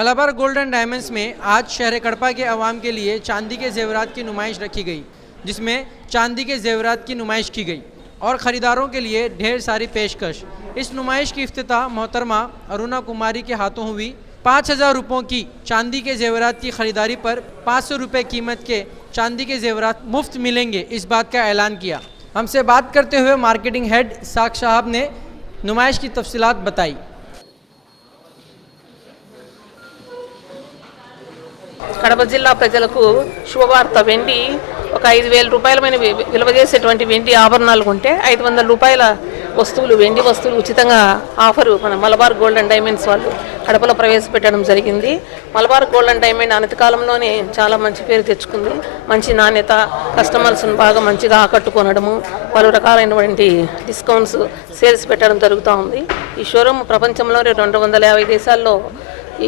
Malabar gold and diamonds में आज शहर कड़पा के अवाम के लिए चांदी के जेवरात की नुमाइश रखी गई, जिसमें चांदी के जेवरात की नुमाइश की गई और ख़रीदारों के लिए ढेर सारी पेशकश। इस नुमाइश की इफ्तिताह मोहतरमा अरुणा कुमारी के हाथों हुई। 5,000 रुपयों की चांदी के जेवरात की ख़रीदारी पर 500 रुपये कीमत के चांदी के जेवरात मुफ्त मिलेंगे, इस बात का ऐलान किया। हमसे बात करते हुए मार्केटिंग हेड साक साहब ने नुमाइश की तफसीलात बताई। కడప జిల్లా ప్రజలకు శుభవార్త. వెండి ఒక 5,000 రూపాయల విలువ చేసేటువంటి వెండి ఆభరణాలు కొంటే 500 రూపాయల వస్తువులు, వెండి వస్తువులు ఉచితంగా ఆఫరు మన మలబార్ గోల్డ్ అండ్ డైమండ్స్ వాళ్ళు కడపలో ప్రవేశపెట్టడం జరిగింది. మలబార్ గోల్డ్ అండ్ డైమండ్ అనతి కాలంలోనే చాలా మంచి పేరు తెచ్చుకుంది. మంచి నాణ్యత, కస్టమర్స్ని బాగా మంచిగా ఆకట్టుకొనడము, పలు రకాలైనటువంటి డిస్కౌంట్స్, సేల్స్ పెట్టడం జరుగుతూ ఉంది. ఈ షోరూమ్ ప్రపంచంలోనే 250 దేశాల్లో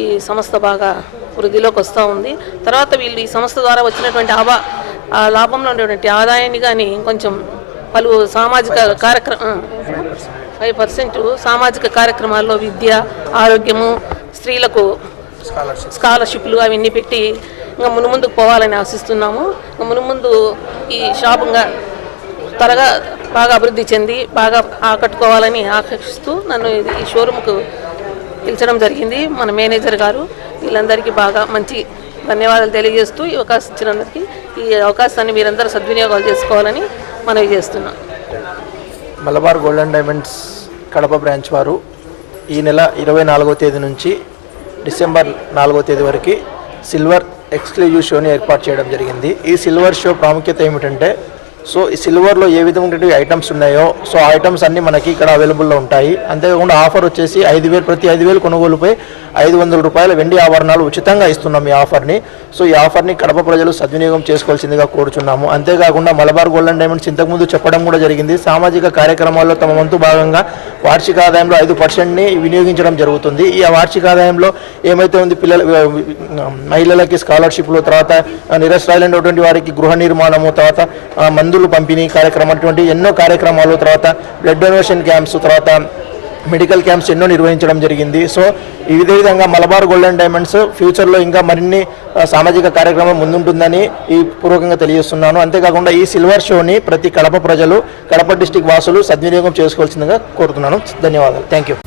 ఈ సంస్థ బాగా వృద్ధిలోకి వస్తూ ఉంది. తర్వాత వీళ్ళు ఈ సంస్థ ద్వారా వచ్చినటువంటి లాభంలో ఉండేటువంటి ఆదాయాన్ని కానీ కొంచెం పలు సామాజిక 5% సామాజిక కార్యక్రమాల్లో విద్య, ఆరోగ్యము, స్త్రీలకు స్కాలర్షిప్లు అవన్నీ పెట్టి ఇంకా మునుముందుకు పోవాలని ఆశిస్తున్నాము. మునుముందు ఈ షాప్ త్వరగా బాగా అభివృద్ధి చెంది బాగా ఆకట్టుకోవాలని ఆకర్షిస్తూ నన్ను ఈ షోరూమ్కు పిలిచడం జరిగింది. మన మేనేజర్ గారు వీళ్ళందరికీ బాగా మంచి ధన్యవాదాలు తెలియజేస్తూ ఈ అవకాశం ఇచ్చినందుకు ఈ అవకాశాన్ని మీరందరూ సద్వినియోగాలు చేసుకోవాలని మనవి చేస్తున్నాం. Malabar gold and diamonds Kadapa branch వారు ఈ నెల 24వ తేదీ నుంచి డిసెంబర్ 4వ తేదీ వరకు సిల్వర్ ఎక్స్క్లూజివ్ షోని ఏర్పాటు చేయడం జరిగింది. ఈ సిల్వర్ షో ప్రాముఖ్యత ఏమిటంటే, సో ఈ సిల్వర్లో ఏ విధమైన ఐటమ్స్ ఉన్నాయో సో ఆ ఐటమ్స్ అన్నీ మనకి ఇక్కడ అవైలబుల్లో ఉంటాయి. అంతేకాకుండా ఆఫర్ వచ్చేసి 5,000 ప్రతి 5,000 కొనుగోలుపై 500 రూపాయల వెండి ఆభరణాలు ఉచితంగా ఇస్తున్నాం ఈ ఆఫర్ని. సో ఈ ఆఫర్ని కడప ప్రజలు సద్వినియోగం చేసుకోవాల్సిందిగా కోరుచున్నాము. అంతేకాకుండా మలబార్ గోల్డ్ అండ్ డైమండ్స్ ఇంతకుముందు చెప్పడం కూడా జరిగింది, సామాజిక కార్యక్రమాల్లో తమ వంతు భాగంగా వార్షిక ఆదాయంలో 5%ని వినియోగించడం జరుగుతుంది. ఈ వార్షిక ఆదాయంలో ఏమైతే ఉంది మహిళలకి స్కాలర్షిప్లు, తర్వాత నిరసరాయిలైనటువంటి వారికి గృహ నిర్మాణము, తర్వాత మందులు పంపిణీ కార్యక్రమం, అటువంటి ఎన్నో కార్యక్రమాలు, తర్వాత బ్లడ్ డొనేషన్ క్యాంప్స్, తర్వాత మెడికల్ క్యాంప్స్ ఎన్నో నిర్వహించడం జరిగింది. సో ఇదే విధంగా మలబార్ గోల్డ్ అండ్ డైమండ్స్ ఫ్యూచర్లో ఇంకా మరిన్ని సామాజిక కార్యక్రమం ముందుంటుందని ఈ పూర్వకంగా తెలియజేస్తున్నాను. అంతేకాకుండా ఈ సిల్వర్ షోని ప్రతి కడప ప్రజలు, కడప డిస్టిక్ వాసులు సద్వినియోగం చేసుకోవాల్సిందిగా కోరుతున్నాను. ధన్యవాదాలు. Thank you.